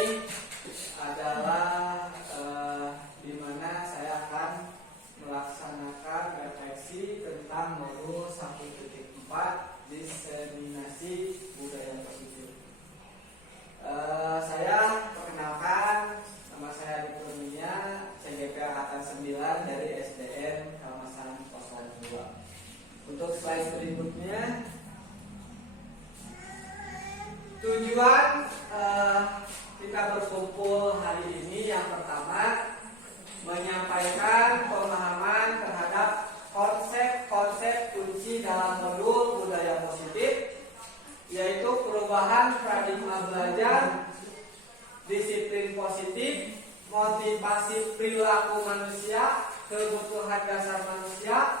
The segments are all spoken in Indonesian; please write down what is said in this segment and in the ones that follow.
ini adalah di mana saya akan melaksanakan refleksi tentang modul 1.4 diseminasi budaya positif. Saya perkenalkan, nama saya Adi Kurnia, CGP Angkatan 9 dari SDN Kalmasan 02. Untuk slide berikutnya, tujuan kita berkumpul hari ini yang pertama menyampaikan pemahaman terhadap konsep-konsep kunci dalam modul budaya positif, yaitu perubahan paradigma belajar, disiplin positif, motivasi perilaku manusia, kebutuhan dasar manusia,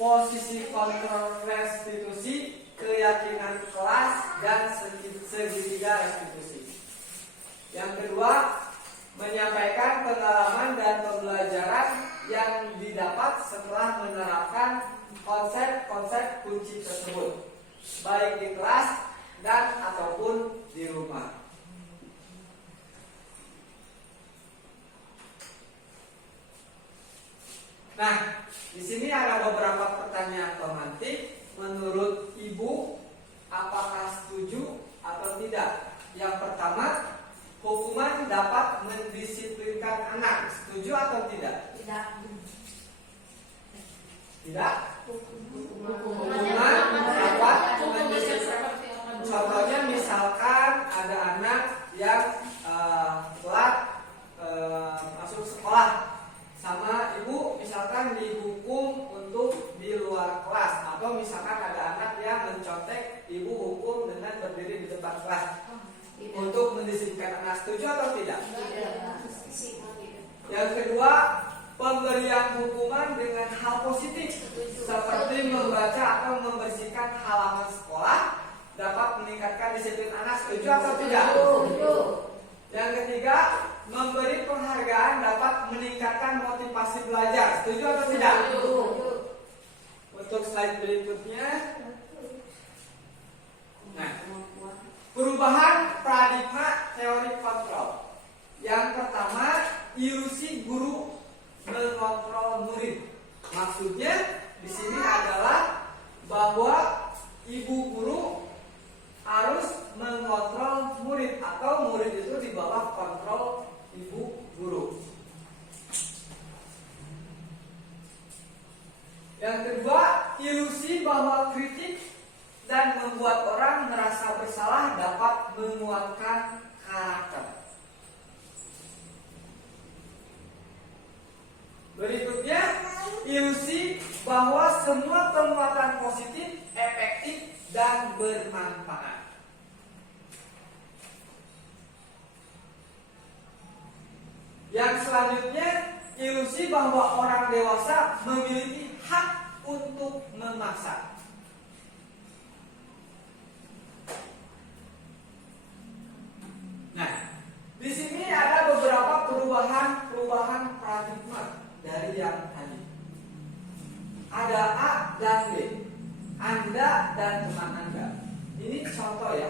posisi kontrol restitusi, keyakinan kelas, dan segitiga restitusi. Yang kedua, menyampaikan pengalaman dan pembelajaran yang didapat setelah menerapkan konsep-konsep kunci tersebut, baik di kelas dan ataupun di rumah. Nah, di sini ada beberapa pertanyaan pemantik. Menurut Ibu, apakah setuju atau tidak? Yang pertama, hukuman dapat mendisiplinkan anak. Setuju atau tidak? Tidak. Tidak? Hukuman dapat mendisiplinkan. Contohnya misalkan ada anak yang telat masuk sekolah, sama ibu misalkan dihukum untuk di luar kelas, atau misalkan ada anak yang mencontek, ibu hukum dengan berdiri di depan kelas untuk mendisiplinkan anak. Setuju atau tidak? Yang kedua, pemberian hukuman dengan hal positif seperti membaca atau membersihkan halaman sekolah dapat meningkatkan disiplin anak. Setuju atau tidak? Yang ketiga, memberi penghargaan dapat meningkatkan motivasi belajar. Setuju atau tidak? Untuk slide berikutnya, nah, perubahan paradigma teori kontrol. Yang pertama, ilusi guru mengontrol murid. Maksudnya di sini adalah bahwa ibu guru harus mengontrol murid, atau murid itu di bawah kontrol ibu guru. Yang kedua, ilusi bahwa kritik dan membuat orang merasa bersalah dapat menguatkan karakter. Berikutnya, ilusi bahwa semua penguatan positif efektif dan bermanfaat. Yang selanjutnya, ilusi bahwa orang dewasa memiliki hak untuk memaksa. Nah, di sini ada beberapa perubahan paradigma dari yang tadi. Ada A dan B, Anda dan teman Anda. Ini contoh ya.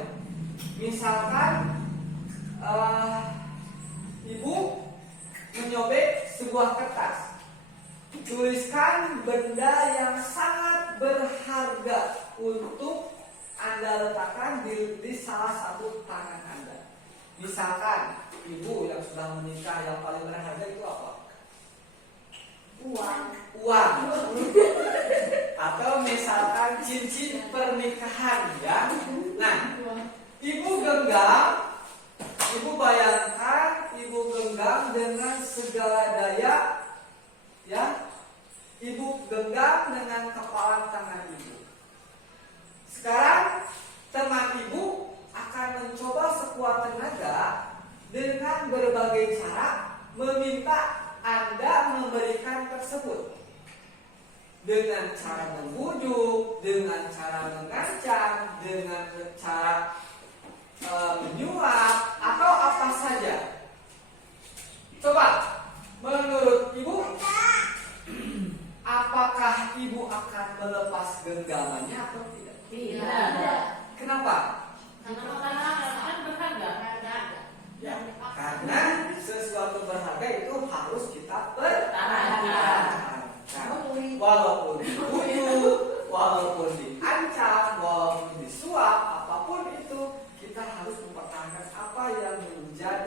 Misalkan ibu menyobek sebuah kertas. Tuliskan benda yang sangat berharga untuk Anda letakkan di salah satu tangan Anda. Misalkan ibu yang sudah menikah, yang paling berharga itu apa? Uang. Atau misalkan cincin pernikahan, ya. Nah, ibu genggam, ibu bayangkan ibu genggam dengan segala daya, ya. Ibu genggam dengan kepala tangan ibu. Sekarang teman ibu akan mencoba sekuat tenaga dengan berbagai cara meminta Anda memberikan tersebut. Dengan cara membujuk, dengan cara mengancam, dengan cara menyuap, atau apa saja. Coba, menurut ibu, apakah ibu akan melepas genggamannya atau tidak? Tidak. Kenapa? Karena kan berharga. Ya,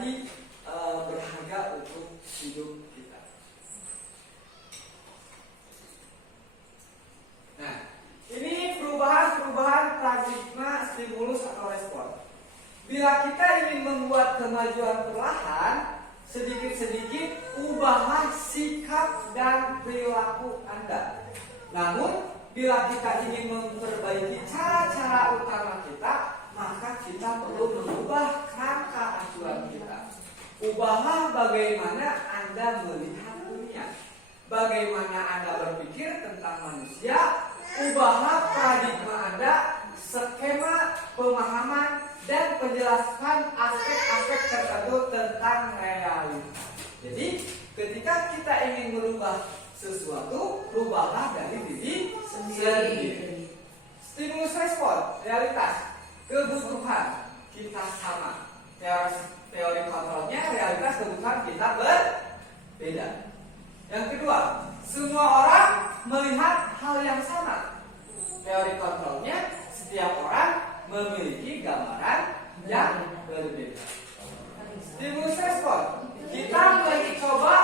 menjadi berharga untuk hidup kita. Nah, ini perubahan paradigma stimulus atau respon. Bila kita ingin membuat kemajuan perlahan, sedikit-sedikit ubahlah sikap dan perilaku Anda. Namun, bila kita ingin memperbaiki cara-cara utama kita, maka kita perlu mengubah kerangka acuan kita. Ubahlah bagaimana Anda melihat dunia, bagaimana Anda berpikir tentang manusia. Ubahlah paradigma Anda, skema pemahaman dan penjelasan aspek-aspek tertentu tentang realitas. Jadi, ketika kita ingin merubah sesuatu, rubahlah dari diri sendiri. Stimulus respon, realitas, kebutuhan kita sama. Teori kontrolnya, realitas kebutuhan kita berbeda. Yang kedua, semua orang melihat hal yang sama. Teori kontrolnya, setiap orang memiliki gambaran yang berbeda. Stimulus respon, kita mencoba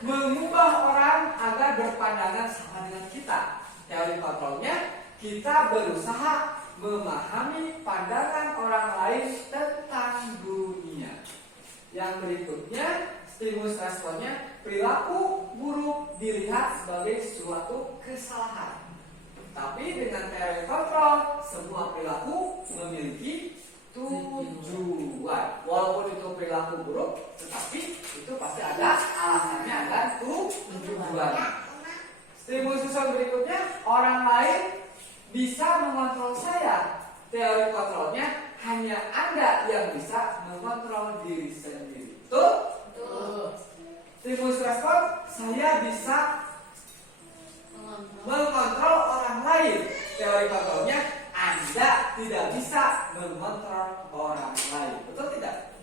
mengubah orang agar berpandangan sama dengan kita. Teori kontrolnya, kita berusaha memahami pandangan orang lain tentang dunia. Yang berikutnya, stimulus responnya, perilaku buruk dilihat sebagai suatu kesalahan. Tapi dengan teori kontrol, semua perilaku memiliki tujuan. Walaupun itu perilaku buruk, tetapi itu pasti ada alasannya dan tujuan. Stimulus susun berikutnya, orang lain bisa mengontrol saya. Teori kontrolnya, hanya Anda yang bisa mengontrol diri sendiri. Betul? Stimulus respon, saya bisa mengontrol orang lain. Teori kontrolnya, Anda tidak bisa mengontrol orang lain. Betul tidak?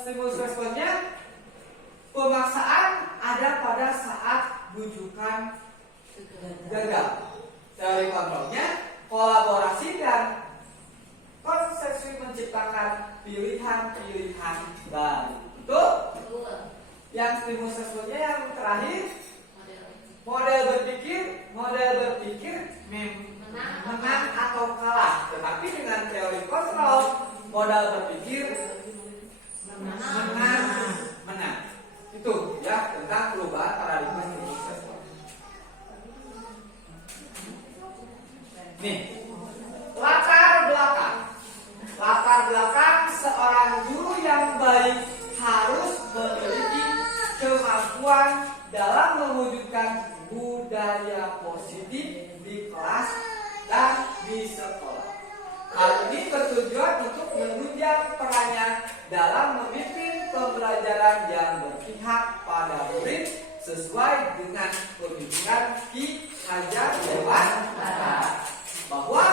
Stimulus responnya, pemaksaan ada pada saat bujukan gagal. Teori kontrolnya, kolaborasi dan konsepsi menciptakan pilihan-pilihan baru. Betul? Yang stimulus responnya yang terakhir, model berpikir menang atau kalah. Tetapi dengan teori kontrol, modal berpikir menang. Itu ya tentang perubahan paradigma stimulus respon. Nih, latar belakang seorang guru yang baik harus memiliki kemampuan dalam mewujudkan budaya positif di kelas dan di sekolah. Hal ini bertujuan untuk menunjang perannya dalam memimpin pembelajaran yang berpihak pada murid sesuai dengan pemikiran Ki Hajar Dewantara, bahwa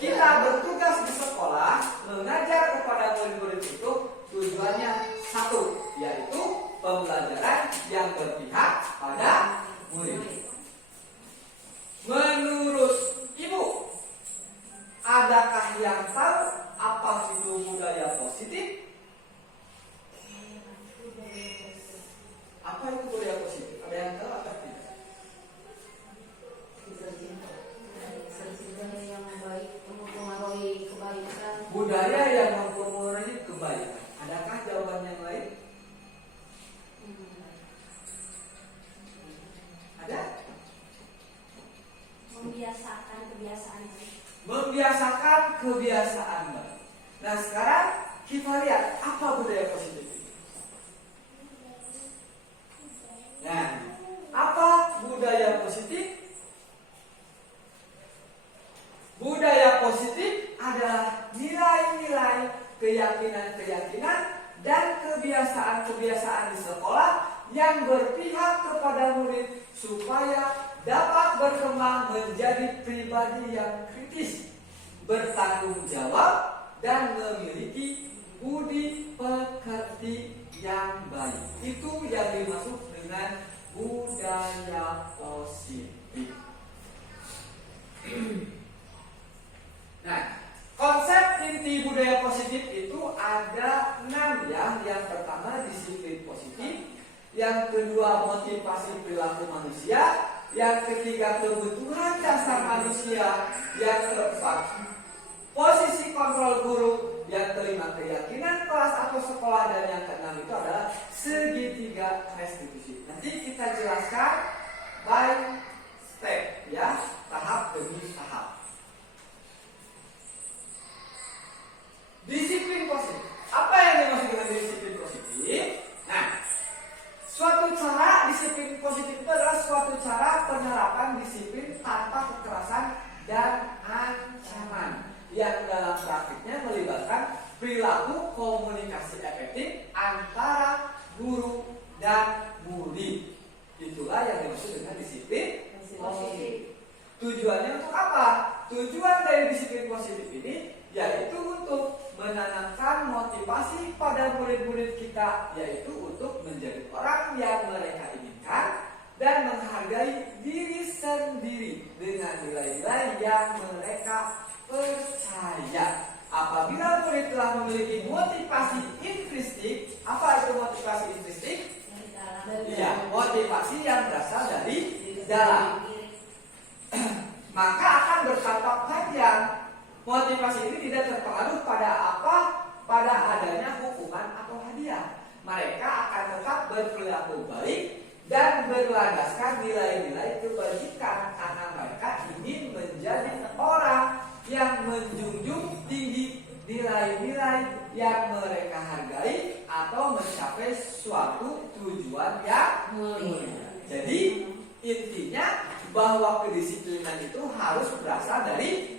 kita bertugas di sekolah mengajar kepada murid-murid itu tujuannya satu, yaitu pembelajaran yang berpihak pada murid. Menurut Ibu, adakah yang tahu apa itu budaya positif? Apa itu budaya positif? Ada yang tahu atau tidak? Budaya yang mempengaruhi kebaikan. Adakah jawaban yang lain? Ada? Membiasakan kebiasaan baik. Membiasakan kebiasaan baik. Nah, sekarang kita lihat apa budaya positif itu. Nah, apa budaya positif? Budaya positif adalah nilai-nilai, keyakinan-keyakinan, dan kebiasaan-kebiasaan di sekolah yang berpihak kepada murid supaya dapat berkembang menjadi pribadi yang kritis, bertanggung jawab, dan memiliki budi pekerti yang baik. Itu yang dimaksud dengan budaya positif. Nah, konsep inti budaya positif itu ada 6 ya. Yang pertama disiplin positif, yang kedua motivasi perilaku manusia, yang ketiga kebutuhan dasar manusia, yang keempat posisi kontrol guru, yang kelima keyakinan kelas atau sekolah, dan yang keenam itu adalah segitiga restitusi. Nanti kita jelaskan by step ya, tahap demi tahap. Disiplin positif. Apa yang dimaksud dengan disiplin positif? Nah, suatu cara disiplin positif itu adalah suatu cara penerapan disiplin tanpa kekerasan dan ancaman, yang dalam praktiknya melibatkan perilaku komunikasi efektif antara guru dan murid. Itulah yang dimaksud dengan disiplin positif. Tujuannya untuk apa? Tujuan dari disiplin positif ini yaitu untuk menanamkan motivasi pada murid-murid kita, yaitu untuk menjadi orang yang mereka inginkan dan menghargai diri sendiri dengan nilai-nilai yang mereka percaya. Apabila murid telah memiliki motivasi intrinsik, apa itu motivasi intrinsik? Ya, motivasi yang berasal dari dalam, maka akan bertambah panjang. Motivasi ini tidak terpengaruh pada apa? Pada adanya hukuman atau hadiah. Mereka akan tetap berperilaku baik dan berlandaskan nilai-nilai kebajikan karena mereka ingin menjadi orang yang menjunjung tinggi nilai-nilai yang mereka hargai atau mencapai suatu tujuan yang mulia. Jadi intinya bahwa kedisiplinan itu harus berasal dari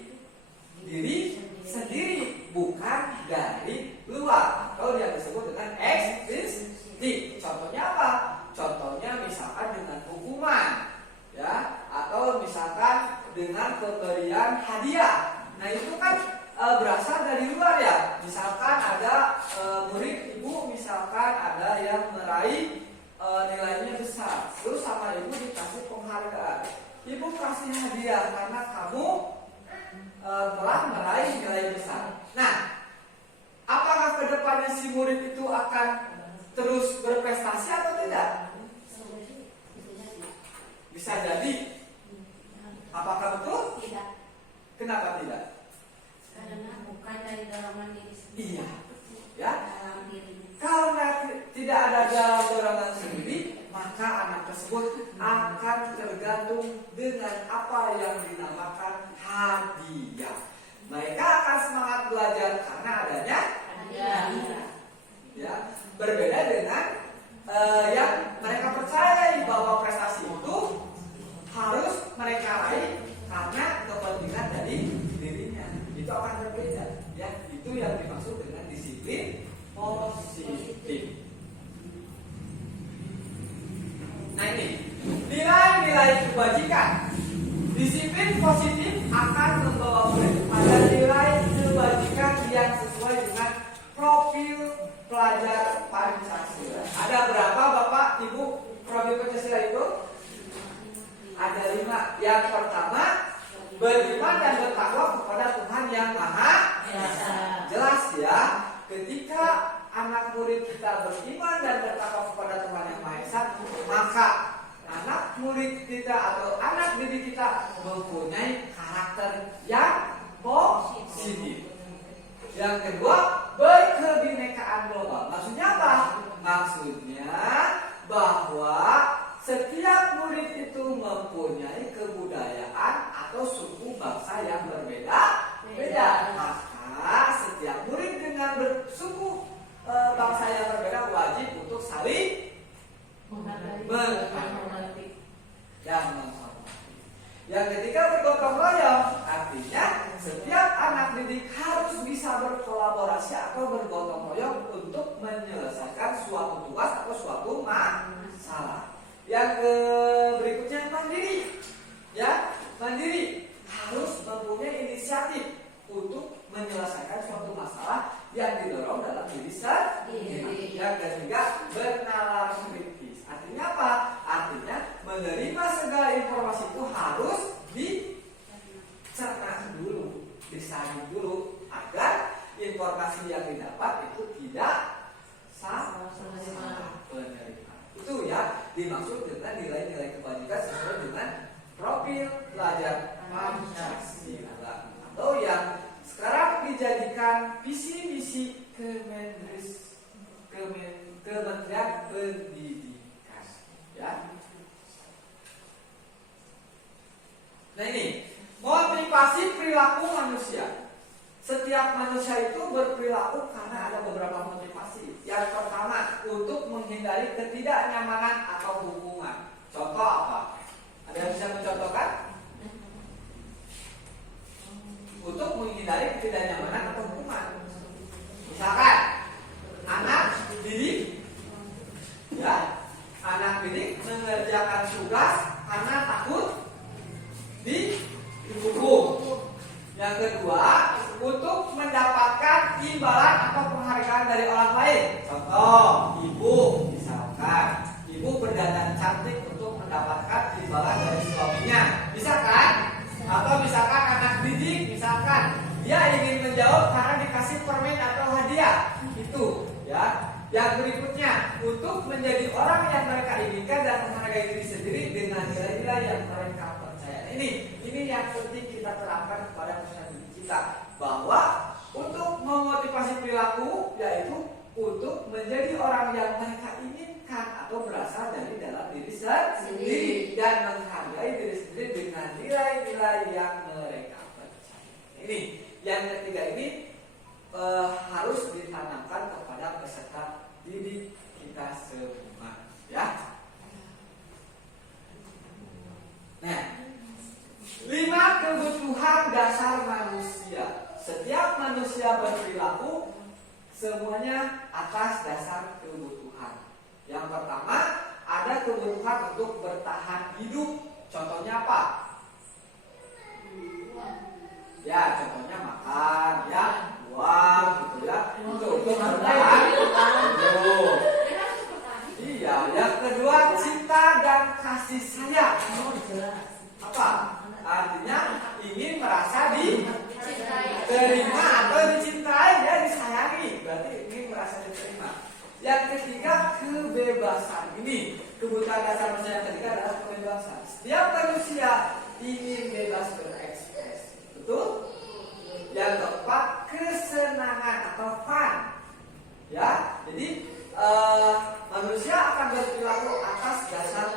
diri sendiri, bukan dari luar, atau yang disebut dengan ekstrinsik. Contohnya apa? Contohnya misalkan dengan hukuman, ya, atau misalkan dengan pemberian hadiah. Nah itu kan berasal dari luar ya. Misalkan ada murid ibu, misalkan ada yang meraih nilainya besar, terus sama ibu dikasih penghargaan. Ibu kasih hadiah karena kamu telah meraih nilai besar. Nah, apakah kedepannya si murid itu akan terus berprestasi atau tidak? Bisa jadi. Apakah betul? Tidak. Kenapa tidak? Karena bukan dari dorongan diri sendiri. Iya, ya. Dalam dirinya. Karena tidak ada dalam dorongan sendiri, maka anak tersebut akan tergantung dengan apa yang dinamakan hadiah. Mereka akan semangat belajar karena adanya hadiah. Ya, berbeda dengan yang mereka percayai bahwa prestasi itu harus mereka raih karena kepentingan dari dirinya. Itu akan berbeda. Ya, itu yang dimaksud dengan disiplin positif. Nah ini nilai-nilai kebajikan. Disiplin positif akan membawa murid pada nilai kebajikan yang sesuai dengan profil pelajar Pancasila. Ada berapa Bapak Ibu profil Pancasila itu? Ada 5. Yang pertama, beriman dan bertakwa kepada Tuhan yang Maha Esa. Jelas ya, ketika anak murid kita beriman dan bertakwa kepada Tuhan yang Maha Esa, maka anak murid kita atau anak didik kita mempunyai karakter yang positif. Yang kedua, berkebinekaan global. Maksudnya apa? Maksudnya bahwa setiap murid itu mempunyai kebudayaan atau suku bangsa yang berbeda-beda. Maka setiap murid dengan bersuku bangsa yang berbeda wajib untuk saling menghormati dan menghormati. Yang ketiga, bergotong royong. Artinya setiap anak didik harus bisa berkolaborasi atau bergotong royong untuk menyelesaikan suatu tugas atau suatu masalah. Yang berikutnya mandiri. Ya, mandiri harus mempunyai inisiatif untuk menyelesaikan suatu masalah yang didorong dalam diri sendiri. Yang ketiga, bernalar kritis. Artinya apa? Artinya menerima segala informasi itu harus dicerna dulu, disaring dulu agar informasi informasi yang didapat itu tidak salah penerima. Itu ya dimaksud dengan nilai-nilai kebajikan sesuai dengan profil pelajar Pancasila, atau yang sekarang dijadikan visi misi Kementerian Pendidikan, ya. Nah ini motivasi perilaku manusia. Setiap manusia itu berperilaku karena ada beberapa motivasi. Yang pertama, untuk menghindari ketidaknyamanan atau hukuman. Contoh apa? Ada yang bisa mencontohkan? Untuk menghindari ketidaknyamanan atau hukuman. Misalkan anak didik, ya, anak didik mengerjakan tugas karena takut dihukum. Yang kedua, untuk mendapatkan imbalan atau penghargaan dari orang lain. Contoh, ibu misalkan, ibu berdandan cantik untuk mendapatkan imbalan dari suaminya, bisa kan? Atau misalkan anak didik, misalkan dia ingin menjawab karena dikasih permen atau hadiah, itu, ya. Yang berikutnya, untuk menjadi orang yang mereka inginkan dan menghargai diri sendiri dengan nilai-nilai yang mereka percaya. Ini yang penting kita terapkan kepada peserta kita, bahwa untuk memotivasi perilaku yaitu untuk menjadi orang yang mereka inginkan atau berasal dari dalam diri sendiri dan menghargai diri sendiri dengan nilai-nilai yang mereka percaya. Ini yang ketiga, ini harus ditanamkan kepada peserta didik kita semua, ya. Nah, 5 kebutuhan dasar manusia. Setiap manusia berperilaku semuanya atas dasar kebutuhan. Yang pertama, ada kebutuhan untuk bertahan hidup. Contohnya apa? Ya, contohnya makan, ya, uang, gitu ya. Untuk bertahan hidup. Iya, yang kedua, cinta dan kasih sayang. Apa? Artinya ingin merasa diterima atau dicintai, ya, disayangi. Berarti ingin merasa diterima. Yang ketiga, kebebasan. Ini kebutuhan dasar manusia yang ketiga adalah kebebasan. Setiap manusia ingin bebas berekspresi. Betul? Yang keempat, kesenangan atau fun. Ya, jadi manusia akan berperilaku atas dasar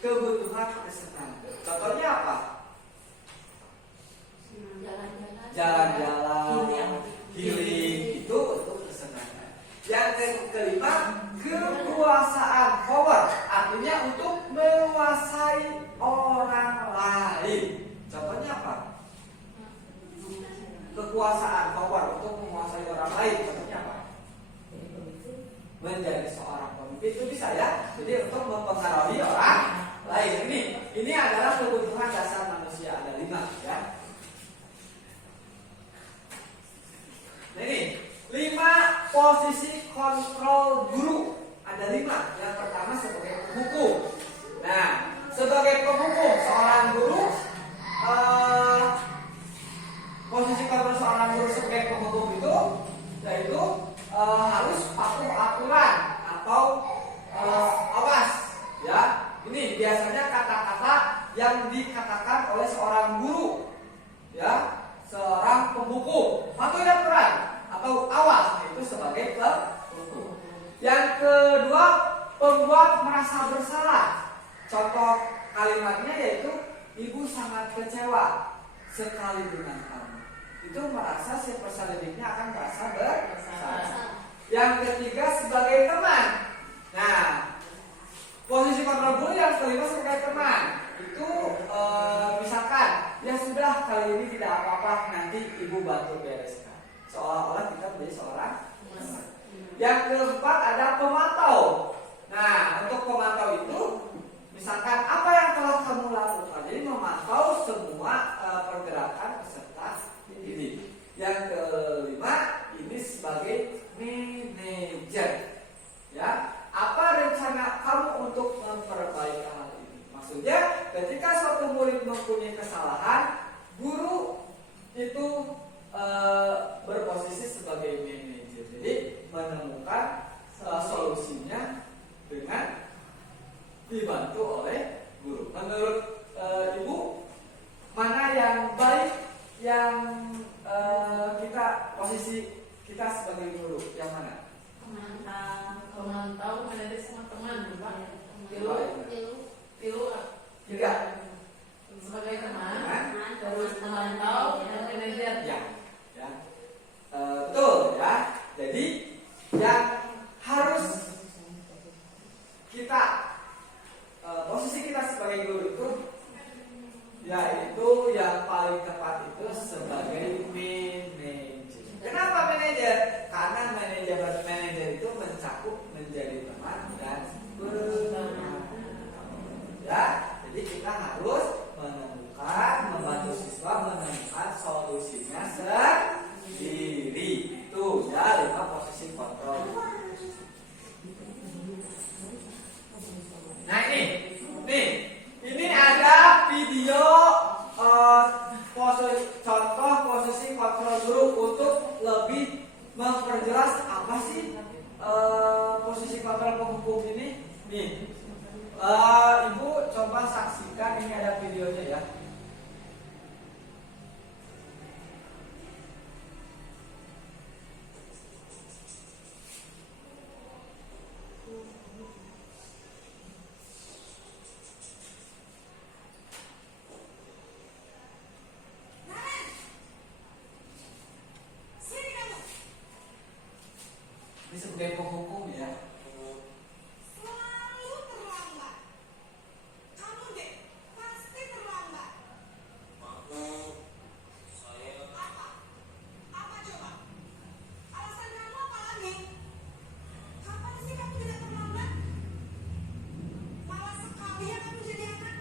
kebutuhan kesenangan. Contohnya apa? Jalan-jalan, healing, itu untuk kesenangan. Yang kelima, kekuasaan, power, artinya untuk menguasai orang lain. Contohnya apa? Kekuasaan, power, untuk menguasai orang lain. Contohnya apa? Menjadi seorang pemimpin, itu bisa, ya. Jadi untuk mempengaruhi orang lain. Ini adalah kebutuhan dasar manusia, ada 5, ya. Nah, ini 5 posisi kontrol guru, ada 5. Yang pertama sebagai penghukum. Nah, sebagai penghukum seorang guru, posisi kontrol seorang guru sebagai penghukum itu yaitu harus patuh aturan atau awas, ya. Ini biasanya kata-kata yang dikatakan oleh seorang guru, ya, seorang penghukum. Patuh aturan atau awas, itu sebagai penghukum. Yang kedua, pembuat merasa bersalah. Contoh kalimatnya yaitu, ibu sangat kecewa sekali dengan kamu. Itu merasa si peserta didiknya akan merasa bersalah. Yang ketiga, sebagai teman. Nah, posisi kontrol guru yang kelima sebagai teman. Itu misalkan, ya sudah, kali ini tidak apa-apa, nanti ibu bantu bereskan. Seolah-olah kita menjadi seorang teman. Yang keempat, ada pemantau. Nah, untuk pemantau itu, misalkan apa yang telah kamu lakukan. Jadi memantau semua pergerakan peserta didik. Yang kelima, ini sebagai manajer. Ya, apa rencana kamu untuk memperbaiki hal ini? Maksudnya, ketika suatu murid mempunyai kesalahan, guru itu berposisi sebagai menemukan solusinya dengan dibantu oleh guru. Menurut Ibu, mana yang baik, yang posisi kita sebagai guru yang mana? Memantau mendidik sama teman, Pak. Tiga. Sebagai teman, terus memantau dan manajer. Ya. Betul ya. Jadi yang harus kita posisi kita sebagai guru itu, yaitu yang paling tepat itu sebagai manajer. Kenapa manajer? Karena manajer itu mencakup menjadi teman dan pengajar. Ya, jadi kita harus membantu siswa menemukan solusinya sendiri. Itu ya 5 posisi kontrol. Nah ini ada video contoh posisi kontrol guru untuk lebih memperjelas apa sih posisi kontrol penghukum ini. Nih, Ibu coba saksikan, ini ada videonya ya. Ini sebagai penghukum ya. Selalu terlambat. Kamu deh, pasti terlambat. Apa? Apa coba? Alasan kamu apa lagi? Kapan sih kamu tidak terlambat? Malas sekali ya kamu jadi anak.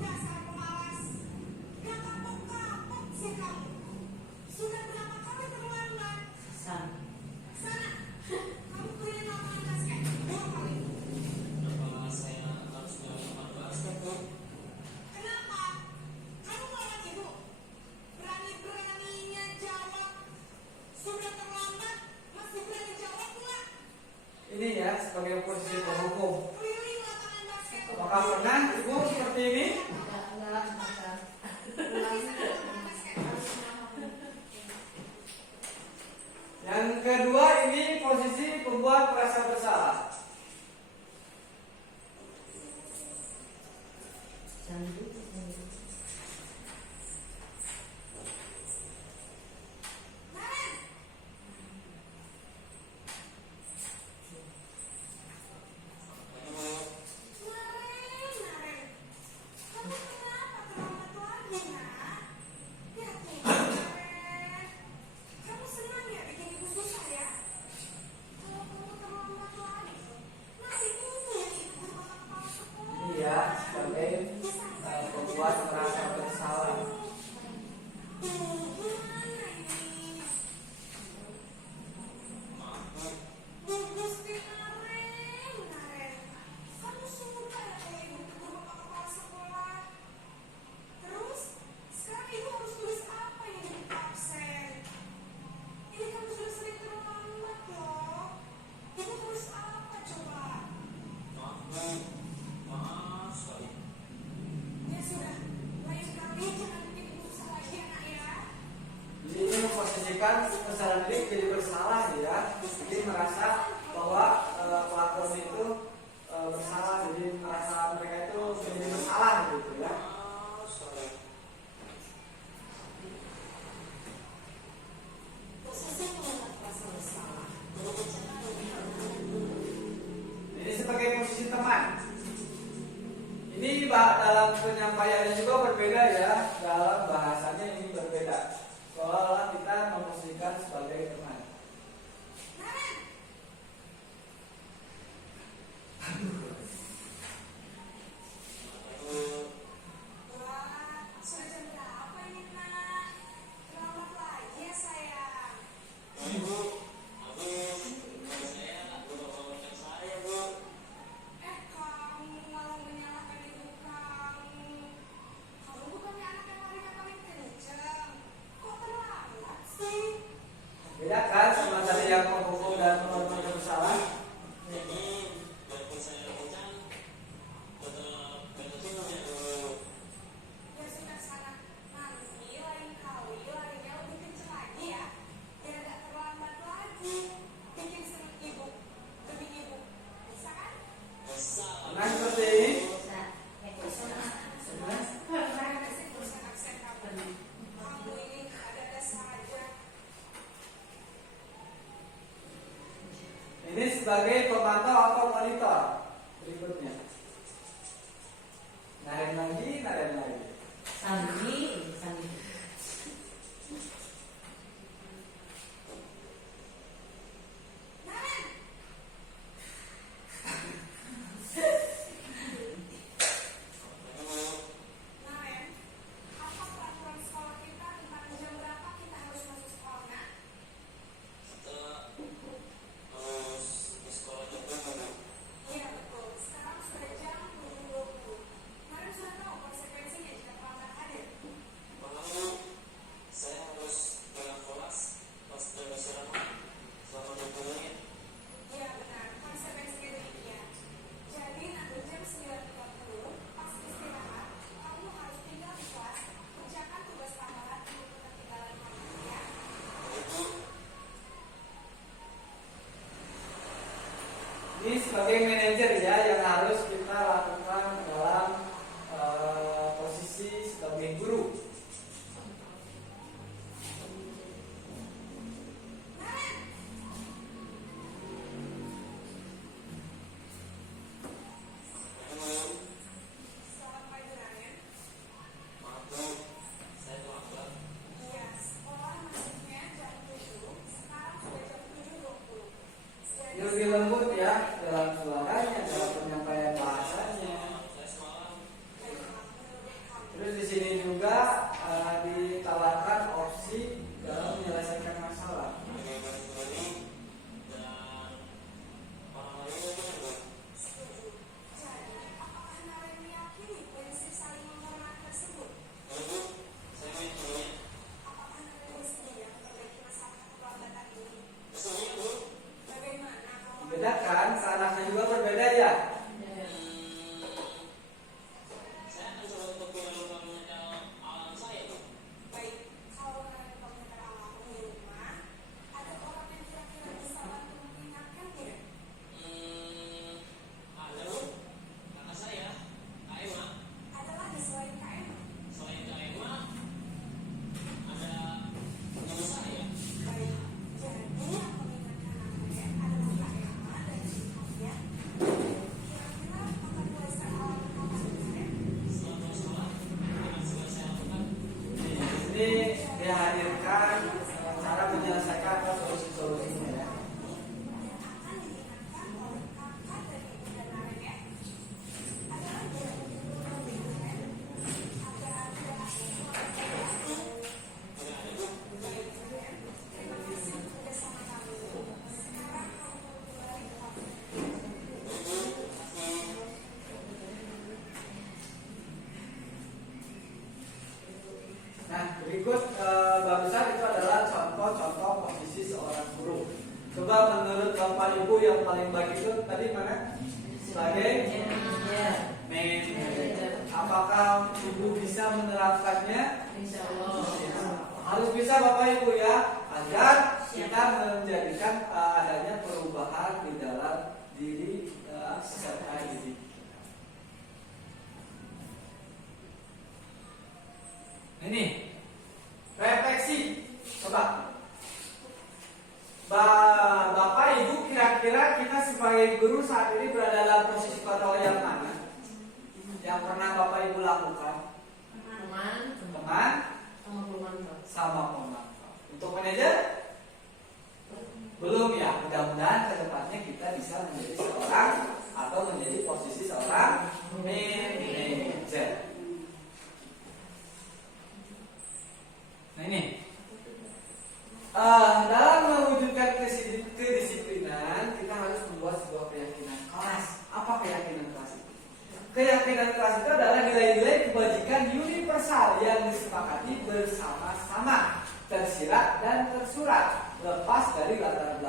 Dasar pemalas. Gak kapok-kapok sih kamu. Sudah berapa kali terlambat? Sana, kamu beliin lapangan basket. Dua kali. Kenapa? Kamu malah ibu. Berani-beraninya jawab. Sudah terlambat, masih berani jawab pula. Ini ya sebagai posisi penghukum. Keliling lapangan basket. Apakah pernah Ibu seperti ini? Yang kedua ini posisi pembuat merasa bersalah. Kamu kenapa terlambat lagi, nak? Ya Tuhan, kamu senang ya bikin ibu susah ya? Kalau kamu terlambat lagi, nanti ibu yang ikut berbakat kepala sekolah. Ini ya sebagai pembuat merasa bersalah. Gusti Naren, kamu suka ya kalau ibu tegur bapak kepala sekolah? Terus, sekarang ibu harus tulis apa yang jadi absen? Ini kamu sudah sering terlambat loh. Ibu tulis apa coba? Ya sudah, lain kali jangan bikin ibu susah lagi anak ya. Jadi ini memposisikan peserta didik jadi bersalah ya. Jadi merasa bahwa pelakon itu bersalah, jadi merasa mereka itu menjadi bersalah gitu ya. Posisi menganggap merasa bersalah. Ini sebagai posisi teman. Ini dalam penyampaiannya juga berbeda ya, dalam bahasanya ini berbeda. Seolah-olah kita memposisikan sebagai teman. Naren, wah, sudah jam berapa ini nak? Terlambat lagi ya sayang. Kamu malah menyalahkan ibu kamu. Kamu bukannya anak yang larinya paling kencang. Kok terlambat tadi yang penghukum dan penonton bersalah? Ya sudah sana. Nanti lain kali larinya lebih kenceng lagi ya. Biar gak terlambat lagi. Bikin seru ibu. Lebih ibu. Bisa kan? Nah seperti ini. Mana sih tulisan aksen kamu? Kamu ini ada dasar aja. Ini sebagai pemantau atau monitor. Berikutnya. Naren lagi. Sandi. Naren! Naren, apa peraturan sekolah kita tentang jam berapa kita harus masuk sekolahnya? Iya betul, sekarang sudah jam 7.20. Naren sudah tahu konsekuensinya jika terlambat hadir. Iya benar, konsekuensinya demikian. Jadi nanti jam 9.30 pas istirahat, kamu harus tinggal di kelas, kerjakan tugas tambahan untuk ketinggalan kamu ya. Ini sebagai manajer ya yang harus kita lakukan dalam posisi sebagai guru. Selamat pagi Naren. Iya, sekolah masuknya jam 7, sekarang sudah jam 7.20. Ini lebih lembut ya dalam suaranya, dalam penyampaian bahasanya. Terus di sini juga ditawarkan opsi dalam menyelesaikan masalah. Setuju. Jadi, apakah Naren meyakini prinsip saling menghormati tersebut? Apakah Naren bersedia memperbaiki masalah keterlambatan ini? Bagaimana kalau Bedakan, anaknya juga berbeda ya. baik, kalau Naren komputer alatmu di rumah, ada orang yang kira-kira bisa bantu mengingatkan tidak? Ada lagi selain KM? Baik, jadi yang mengingatkan Naren adalah KM dan sikapnya. Kira-kira akan mulai seawal kapan Naren? Ini dihadirkan cara menyelesaikan atau solusi-solusinya ya. Yang akan diingatkan oleh kakak dan ibu dan Naren ya. Ada lagi yang ingin bertemu Naren? Agar tidak baik Naren, terima kasih untuk kerjasama kami. Sekarang kamu kembali ke kamu. Nah, berikut barusan itu adalah contoh-contoh posisi seorang guru. Coba menurut Bapak Ibu yang paling baik itu tadi mana? Sebagai manajer. Apakah Ibu bisa menerapkannya? Insya Allah. Harus bisa Bapak Ibu ya, agar kita menjadikan adanya perubahan di dalam diri serta didik. Ini refleksi, coba Bapak Ibu kira-kira kita sebagai guru saat ini berada dalam posisi kontrol yang mana? Yang pernah Bapak Ibu lakukan? Teman sama pemantau. Untuk manajer? Belum ya. Mudah-mudahan kedepannya kita bisa menjadi seorang atau menjadi posisi seorang manajer. Nah ini dalam mewujudkan kedisiplinan kita harus membuat sebuah keyakinan kelas. Apa keyakinan kelas itu? Keyakinan kelas itu adalah nilai-nilai kebajikan universal yang disepakati bersama-sama, tersirat dan tersurat, lepas dari latar belakang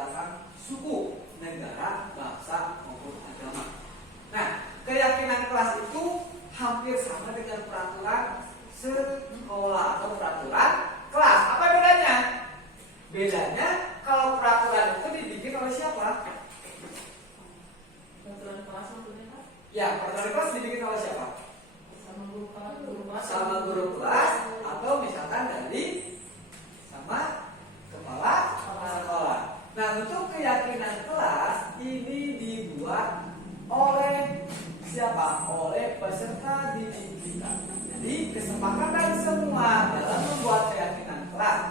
keyakinan kelas ini dibuat oleh siapa? Oleh peserta didik kita. Jadi kesepakatan semua dalam membuat keyakinan kelas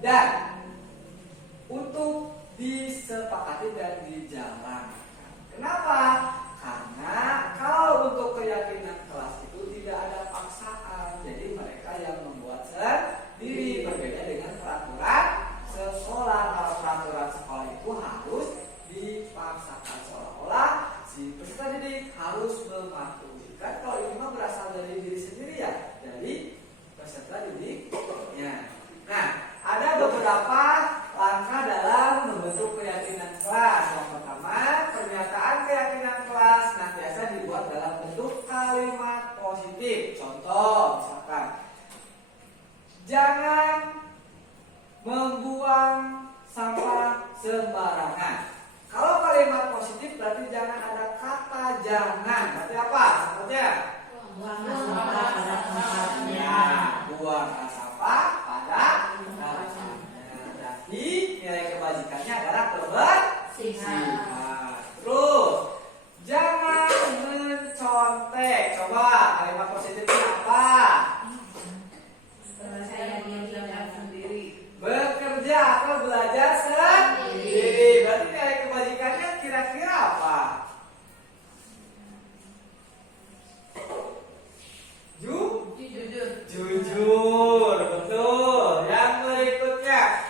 dan untuk disepakati dan dijalankan. Kenapa? Karena kalau untuk keyakinan kelas itu tidak ada paksaan, jadi mereka yang membuat sendiri, berbeda dengan peraturan sekolah. Kalau peraturan sekolah itu harus dipaksakan, seolah-olah si peserta didik harus mematuhi. Kan kalau ini mah berasal dari diri sendiri ya, dari peserta didiknya. Nah, ada beberapa langkah dalam membentuk keyakinan kelas. Yang pertama, pernyataan keyakinan kelas senantiasa dibuat dalam bentuk kalimat positif. Contoh, misalkan, jangan membuang sampah sembarangan. Kalau kalimat positif berarti jangan ada kata jangan. Berarti apa? Sepertinya Buang sampah pada tempatnya. buang sampah pada tempatnya. Jadi nilai kebajikannya adalah kebersihan. Terus jangan mencontek. Coba kalimat positifnya apa? Saya diam sendiri. Bekerja atau belajar sendiri. Berarti nilai kebajikannya kira-kira apa? Jujur, betul. Yang berikutnya,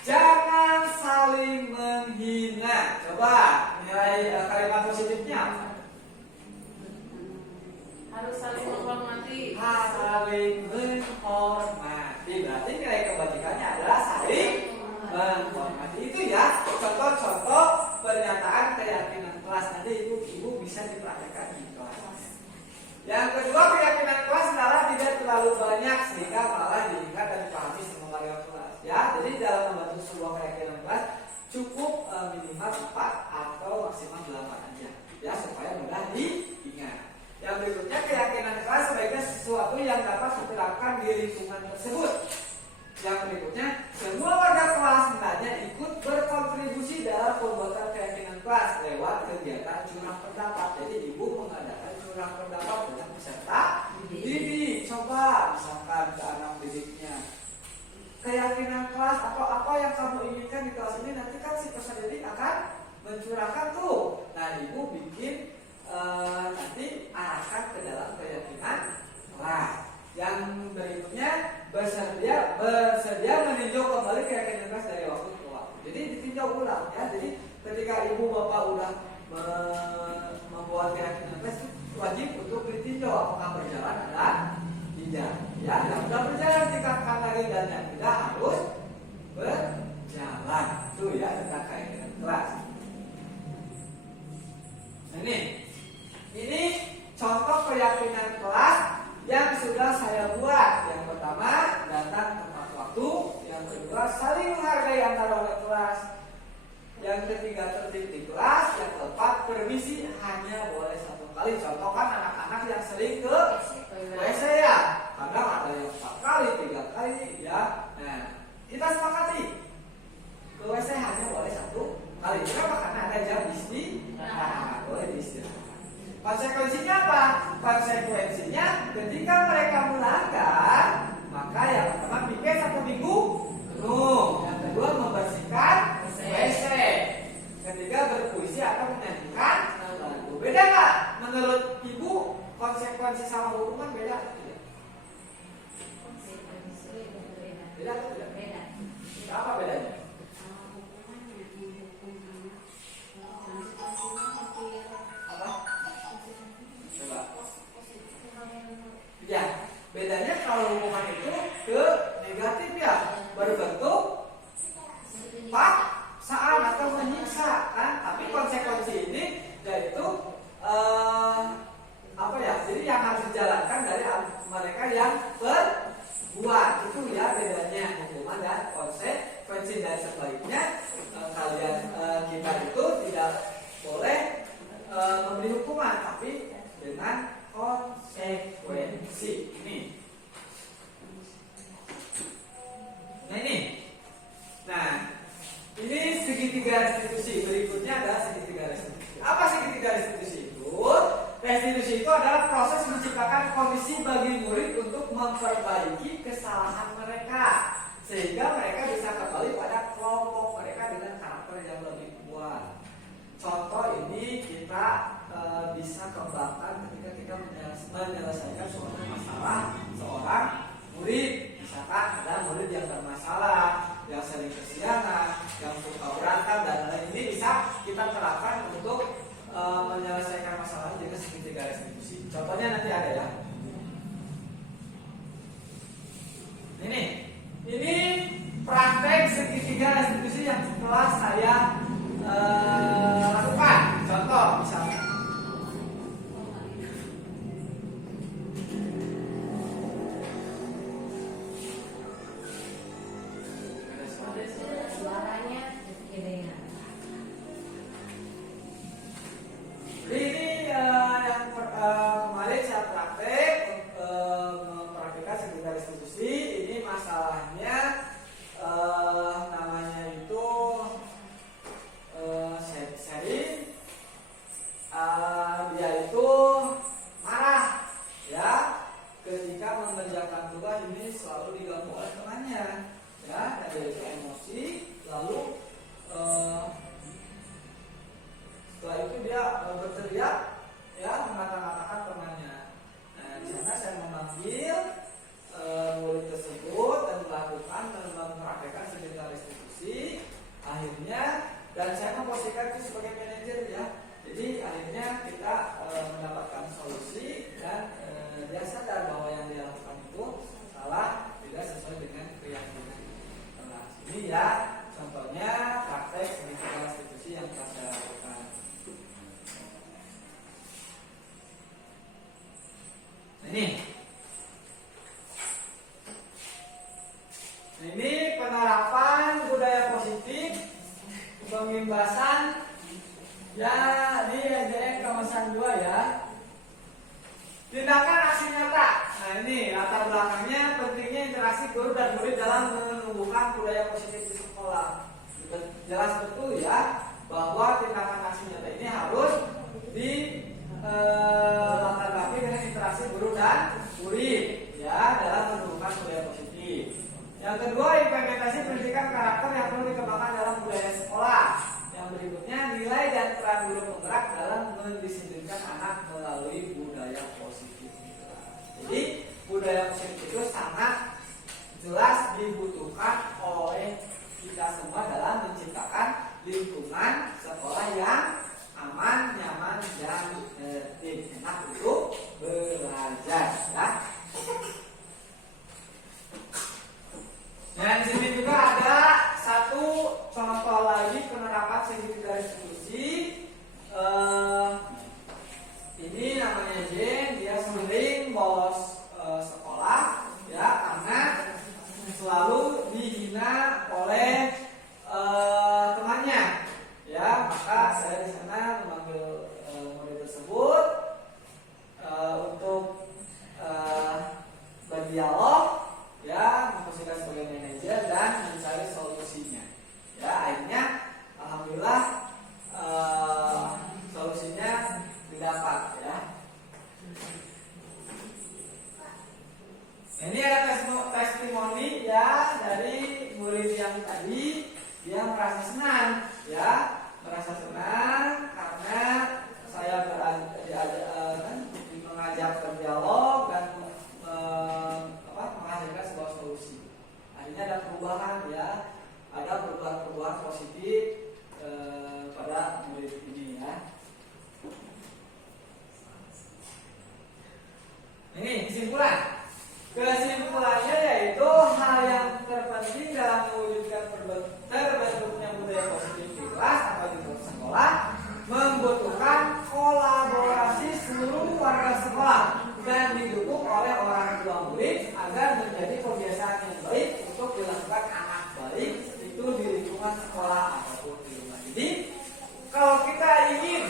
jangan saling menghina. Coba nilai kalimat positifnya apa? Harus saling menghormati. Saling menghormati. Berarti nilai kebajikannya adalah saling menghormati. Itu ya contoh-contoh pernyataan keyakinan kelas. Nanti ibu bisa dipraktekkan di kelas. Yang kedua, keyakinan kelas adalah tidak terlalu banyak sehingga malah diingat dan dipahami semua karyawan kelas. Ya, jadi dalam membentuk sebuah keyakinan kelas cukup minimal 4 atau maksimal 8 aja, ya supaya mudah diingat. Yang berikutnya, keyakinan kelas sebaiknya sesuatu yang dapat diterapkan di lingkungan tersebut. Yang berikutnya, semua warga kelas hendaknya ikut berkontribusi dalam pembuatan keyakinan kelas lewat kegiatan curang pendapat. Jadi ibu mengadakan curang pendapat dengan peserta didik. Coba misalkan ke anak didiknya, keyakinan kelas atau apa yang kamu inginkan di kelas ini, nanti kan si peserta didik akan mencurahkan tuh. Nah, ibu bikin nanti arahkan ke dalam keyakinan kelas. Yang berikutnya, bersedia meninjau kembali keyakinan kelas dari waktu ke waktu. Jadi ditinjau ulang ya. Jadi ketika ibu bapak udah membuat keyakinan kelas, wajib untuk ditinjau apakah berjalan atau tidak. Ya, yang sudah berjalan tingkatkan lagi dan yang tidak harus berjalan. Itu ya tentang keyakinan kelas. Ini contoh keyakinan kelas yang sudah saya buat. Yang pertama, datang tepat waktu. Yang kedua, saling menghargai antara oleh kelas. Yang ketiga, tertib di kelas. Yang keempat, permisi hanya boleh 1 kali. Contoh kan anak-anak yang sering ke WC ya. Kadang ada yang 4 kali, 3 kali ya. Nah, kita sepakati ke WC hanya boleh 1 kali. Kenapa? Karena ada jam istirahat. Boleh diistirahat. Konsekuensinya apa? Konsekuensinya ketika mereka melanggar, maka yang pertama piket 1 minggu penuh. Yang kedua, membersihkan WC. Ketiga, berpuisi atau menyanyikan lagu. Beda nggak? Menurut ibu, konsekuensi sama hukuman beda atau tidak? Beda atau tidak? Beda. Apa bedanya? Apa? Coba. Ya, bedanya kalau hukuman itu ke bagi murid untuk memperbaiki kesalahan mereka sehingga mereka bisa kembali pada kelompok mereka dengan karakter yang lebih kuat. Contoh ini kita bisa kembangkan ketika kita menyelesaikan suatu masalah seorang murid. Misalkan ada murid yang bermasalah, yang sering kesiangan, yang suka berantem dan lain-lain, ini bisa kita terapkan untuk menyelesaikan masalah dengan segitiga restitusi. Contohnya nanti ada ya. Ini praktek segitiga restitusi yang telah saya lakukan. Contoh misalnya. Suaranya kedengaran. Ini yang kemarin saya praktek mempraktikkan segitiga restitusi. Ini masalahnya namanya itu Sherin. Dia itu marah ya ketika mengerjakan tugas ini selalu diganggu oleh temannya ya, dan dia itu emosi lalu setelah itu dia berteriak ya mengata-ngatakan temannya. Nah di sana saya memanggil murid tersebut dan melakukan mempraktekkan segitiga restitusi. Akhirnya dan saya memposisikan itu sebagai manajer ya. Jadi akhirnya kita mendapatkan solusi dan dia sadar bahwa yang dia lakukan itu salah, tidak sesuai dengan keyakinan. Nah, ini ya contohnya praktek segitiga restitusi yang telah saya lakukan. Ini penerapan budaya positif pengimbasan ya di SDN Kawasan 2 ya. Tindakan aksi nyata. Nah ini latar belakangnya pentingnya interaksi guru dan murid dalam menumbuhkan budaya positif di sekolah. Jelas betul ya bahwa tindakan aksi nyata ini harus di latar belakang dengan interaksi guru dan murid ya dalam menumbuhkan budaya positif. Yang kedua, implementasi pendidikan karakter yang perlu dikembangkan dalam budaya sekolah. Yang berikutnya, nilai dan peran guru penggerak dalam mendisiplinkan anak melalui budaya positif. Jadi, budaya positif itu sangat jelas dibutuhkan oleh kita semua dalam menciptakan lingkungan sekolah yang aman, nyaman, dan enak untuk belajar. Ya. Dan di sini juga ada satu contoh lagi penerapan segitiga restitusi. Ini namanya Jen, dia sering bolos sekolah ya karena selalu dihina oleh temannya. Ya, maka saya di sana memanggil murid tersebut untuk berdialog. Ya, memposisikan sebagai manajer dan mencari solusinya. Ya, akhirnya alhamdulillah solusinya didapat ya. Ini ada testimoni ya dari murid yang tadi, dia merasa senang ya, merasa senang karena saya mengajak berdialog dan menghasilkan sebuah solusi. Akhirnya ada perubahan ya, ada perubahan positif pada murid ini ya. Ini kesimpulan. Kesimpulannya yaitu hal yang terpenting dalam mewujudkan terbentuknya budaya positif di kelas atau di sekolah membutuhkan kolaborasi seluruh warga sekolah dan didukung oleh orang tua murid agar menjadi kebiasaan yang baik untuk dilakukan anak baik itu di lingkungan sekolah ataupun di rumah. Jadi kalau kita ingin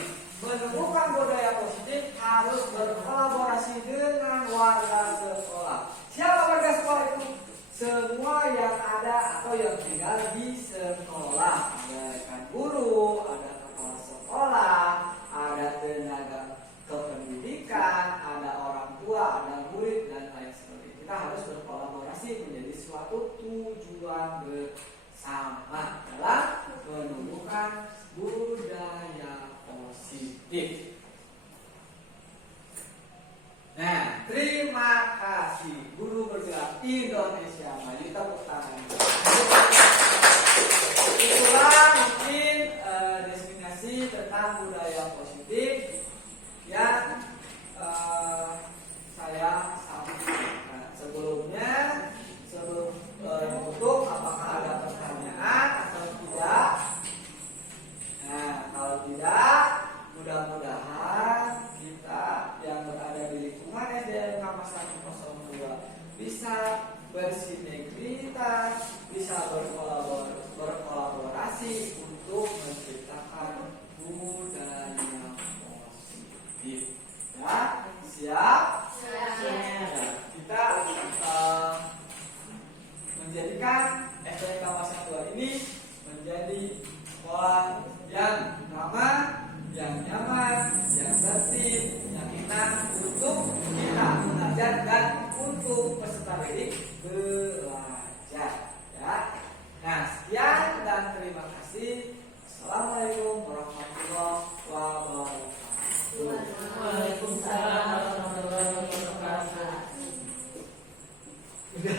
menumbuhkan budaya positif harus berkolaborasi dengan warga sekolah. Siapa warga sekolah itu? Semua yang ada atau yang tinggal di sekolah. Ada rekan guru, ada kepala sekolah, ada tenaga kependidikan, ada orang tua, ada murid dan Nah, terima kasih Guru Bergerak Indonesia Maju, tepuk tangan. Itulah mungkin definisi tentang budaya positif yang saya sampaikan sebelumnya. Sebelum tutup, apakah ada pertanyaan atau tidak? Nah, kalau tidak, mudah-mudahan kita yang berada di lingkungan SDN Kampus 102 bisa bersinergitas, bisa berkolaborasi untuk menciptakan budaya positif. Ya, siap? Siap. Kita menjadikan SDN Kampus 102 ini menjadi sekolah yang ramah, yang nyaman, yang tertib, yang enak untuk kita belajar dan untuk peserta didik belajar. Ya. Nah, sekian dan terima kasih. Assalamualaikum warahmatullahi wabarakatuh. Waalaikumsalam warahmatullahi wabarakatuh. Ya.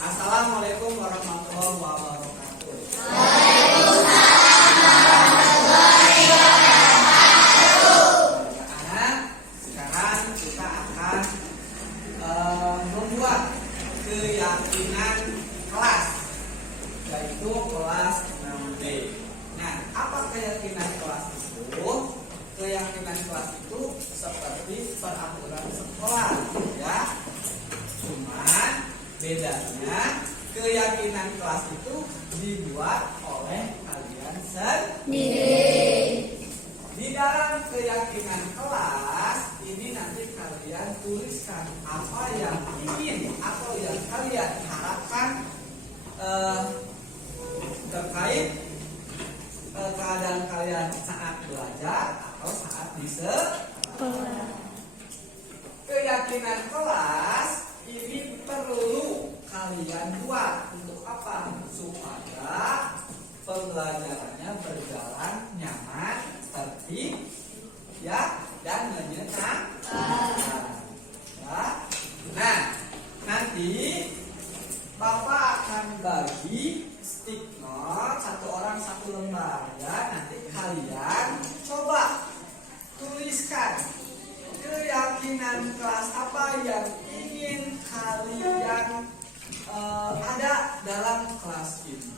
Assalamualaikum warahmatullahi wabarakatuh. Anak-anak, sekarang kita akan membuat keyakinan kelas, yaitu kelas 6B. Nah, apa keyakinan kelas itu? Keyakinan kelas itu seperti peraturan sekolah, ya. Cuman bedanya keyakinan kelas itu dibuat oleh kalian sendiri. Di dalam keyakinan kelas ini nanti kalian tuliskan apa yang ingin atau yang kalian harapkan terkait keadaan kalian saat belajar atau saat di sekolah. Keyakinan kelas ini perlu kalian buat untuk apa? Supaya pembelajarannya berjalan nyaman, tertib, ya, dan menyenangkan. Ya. Nah, nanti Bapak akan bagi stick note, satu orang satu lembar, ya. Nanti kalian coba tuliskan keyakinan kelas apa yang ingin kalian ada dalam kelas ini,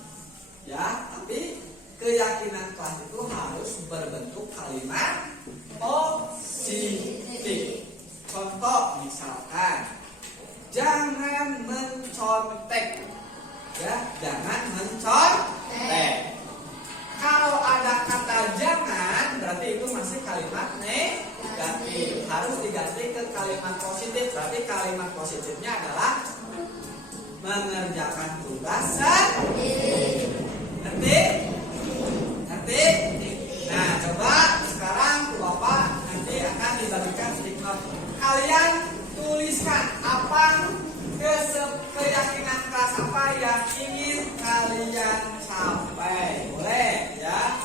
ya. Tapi keyakinan kelas itu harus berbentuk kalimat positif. Contoh misalkan, jangan mencontek, ya, jangan mencontek. Kalau ada kata jangan, berarti itu masih kalimat negatif. Harus diganti ke kalimat positif. Berarti kalimat positifnya adalah mengerjakan tugas sendiri. Ngerti? Nah, coba sekarang Bapak nanti akan dibagikan stiker. Kalian tuliskan apa keyakinan kelas apa yang ingin kalian capai. Boleh, ya.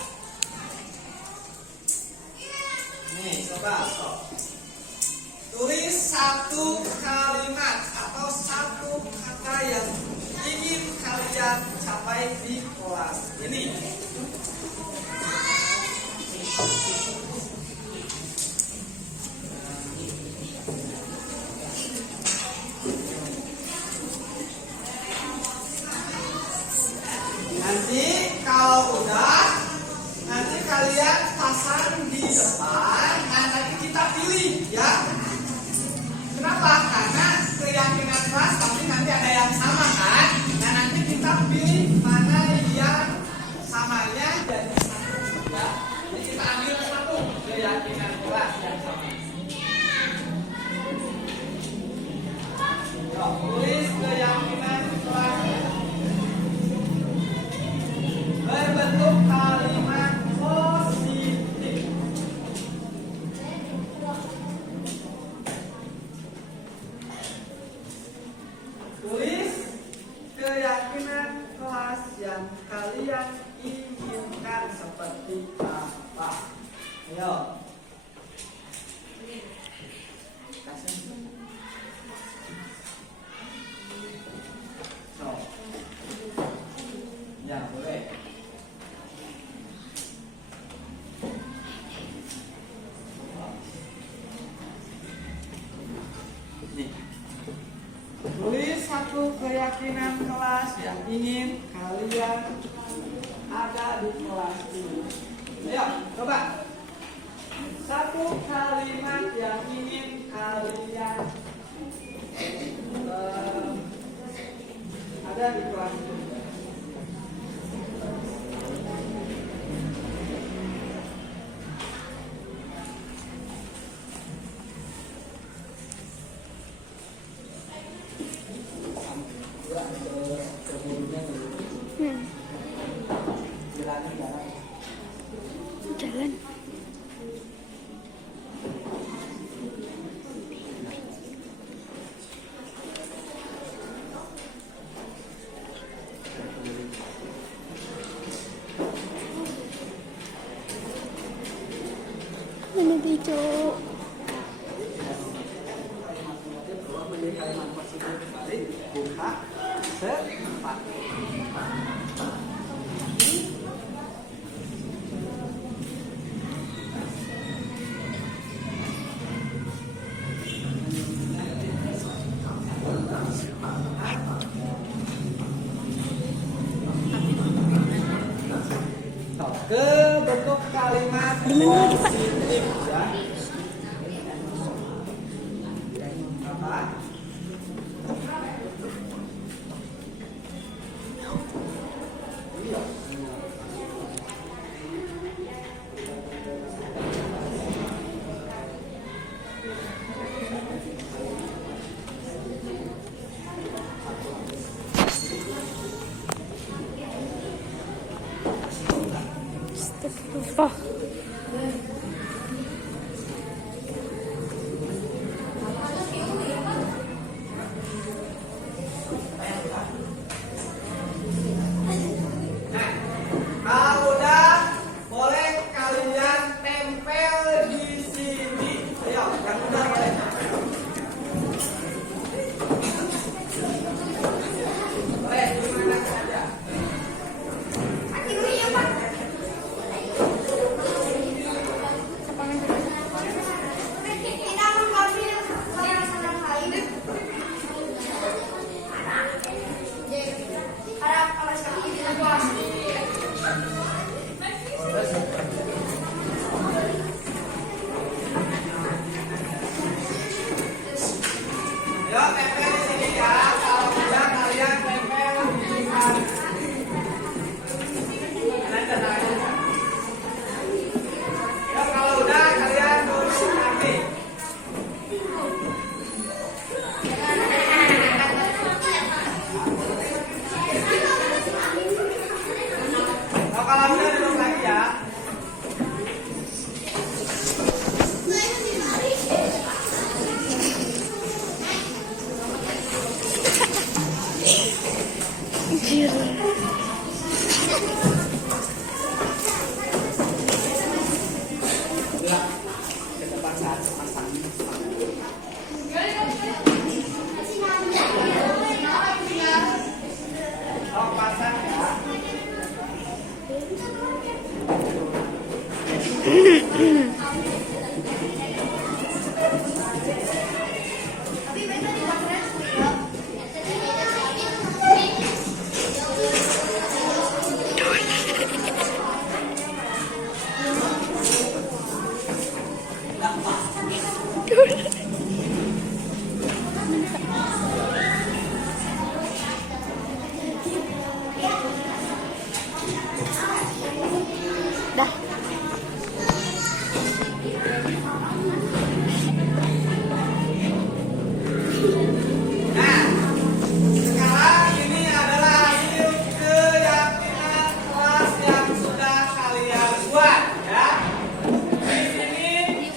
Nih, coba tulis satu kalimat atau satu kata yang ingin kalian capai di kelas ini. Nanti kalau udah, nanti kalian pasang di depan. Nah, nanti kita pilih, ya. Kenapa? Karena keyakinan kelas tapi nanti ada yang sama, kan? Nah, nanti kita pilih mana yang samanya jadi satu, ya. Jadi kita ambil satu keyakinan kelas yang sama. Yuk, tulis keyakinan kelas berbentuk kalimat positif. terlihat seperti apa? Ayo. So. Ya, boleh. Nih. Tulis satu keyakinan kelas yang ingin kalian ada di kelas ini. Ayo, coba. Satu kalimat yang ingin kalian ada di kelas ini. Jalan. Ini video. Kalimat positif balik, buka, sepat. Ke bentuk kalimat positif ya. Apa? Astagfirullah. Kalau udah, boleh kalian tempel di sini. Ayo, yang udah boleh. Boleh, di mana saja. Tidak mengambil sama lain. Harap kalau sekali ini puas. Yo, tempel di sini ya. Kalau udah, kalian tempel di sini. Yo, kalau udah, kalian tulis nanti. Oh, kalau udah duduk lagi ya. Ya, ke depan saat pasang. Oh, pasang ya. Dah. Nah, sekarang ini adalah hasil keyakinan kelas yang sudah kalian buat ya. Di sini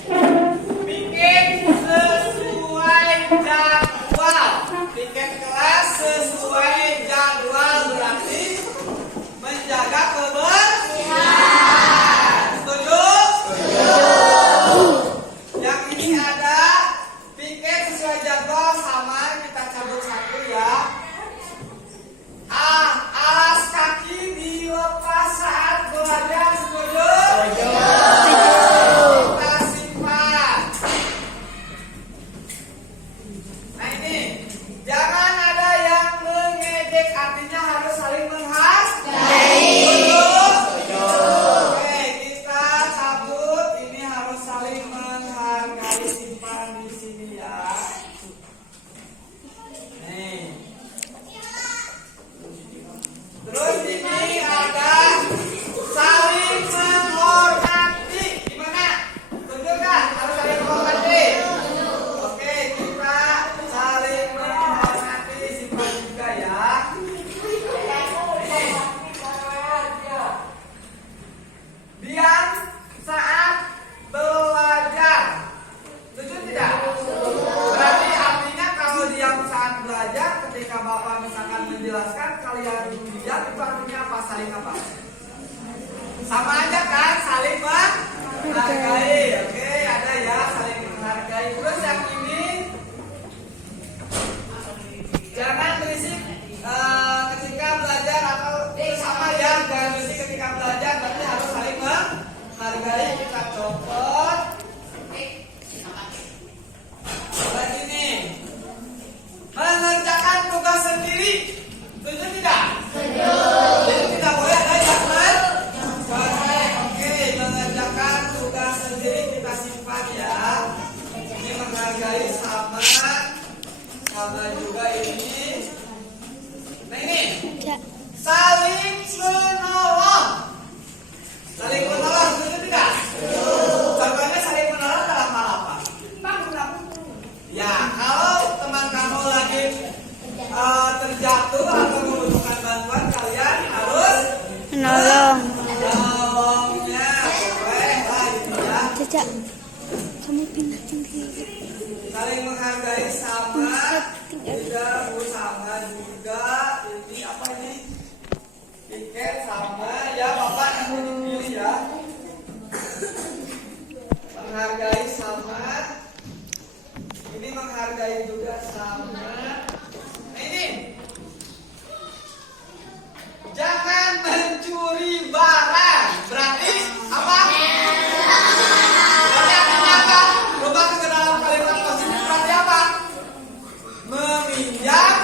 bikin sesuai jadwal. Bikin kelas sesuai jadwal berarti menjaga kebersihan. Sama aja kan, saling menghargai. Oke, ada ya saling menghargai. Terus yang ini jangan berisik ketika belajar atau sama ya, jangan berisik ketika belajar, tapi harus saling menghargai. Kita copot. Lagi nih, mengerjakan tugas sendiri. Setuju tidak? Setuju. Jadi tidak boleh ada yang oke, mengerjakan tugas sendiri kita simpan ya. Ini menghargai sama juga ini. Nah ini Ya. saling menolong. Saling menolong, setuju tidak? Contohnya saling menolong dalam hal apa? Ya, kalau teman kamu lagi terjatuh atau membutuhkan bantuan, kalian harus Menolong. menolongnya. Boleh lah gitu ya. Caca, kamu pindah sendiri. Saling menghargai sama tidak sama juga. Ini apa ini? Tiket sama ya, Bapak yang dipilih ya. Menghargai sama. Ini menghargai juga sama. Nah ini jangan mencuri barang. Berarti apa? Berarti artinya apa? Coba ke dalam kalimat positif berarti apa? Meminjam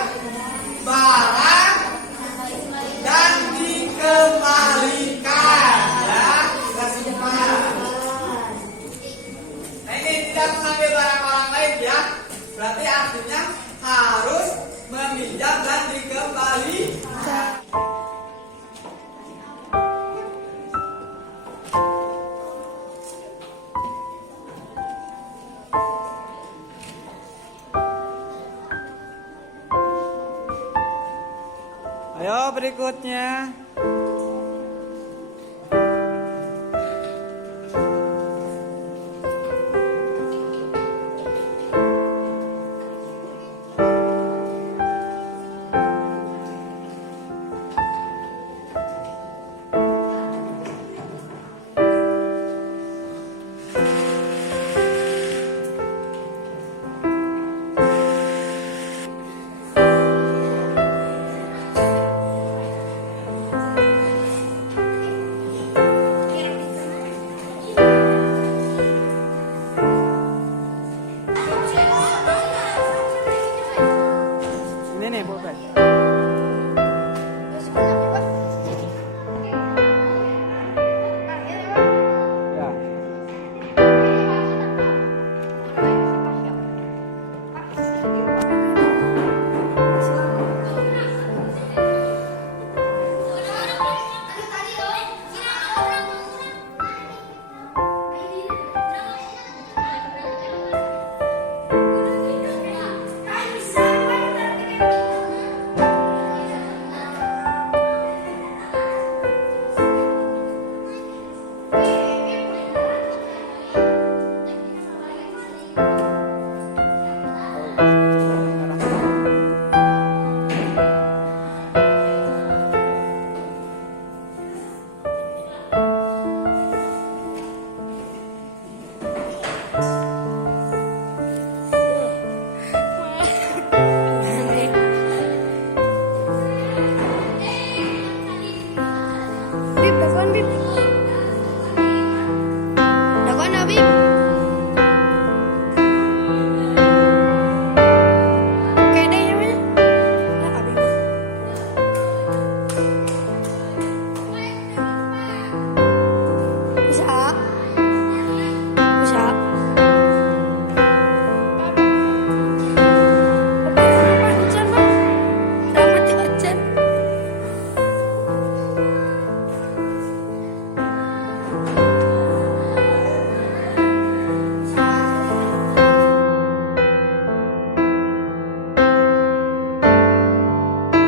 barang dan dikembalikan. Ya, kita simpan. Nah ini tidak mengambil barang orang lain ya. Berarti artinya harus meminjam dan dikembalikan. Ayo berikutnya.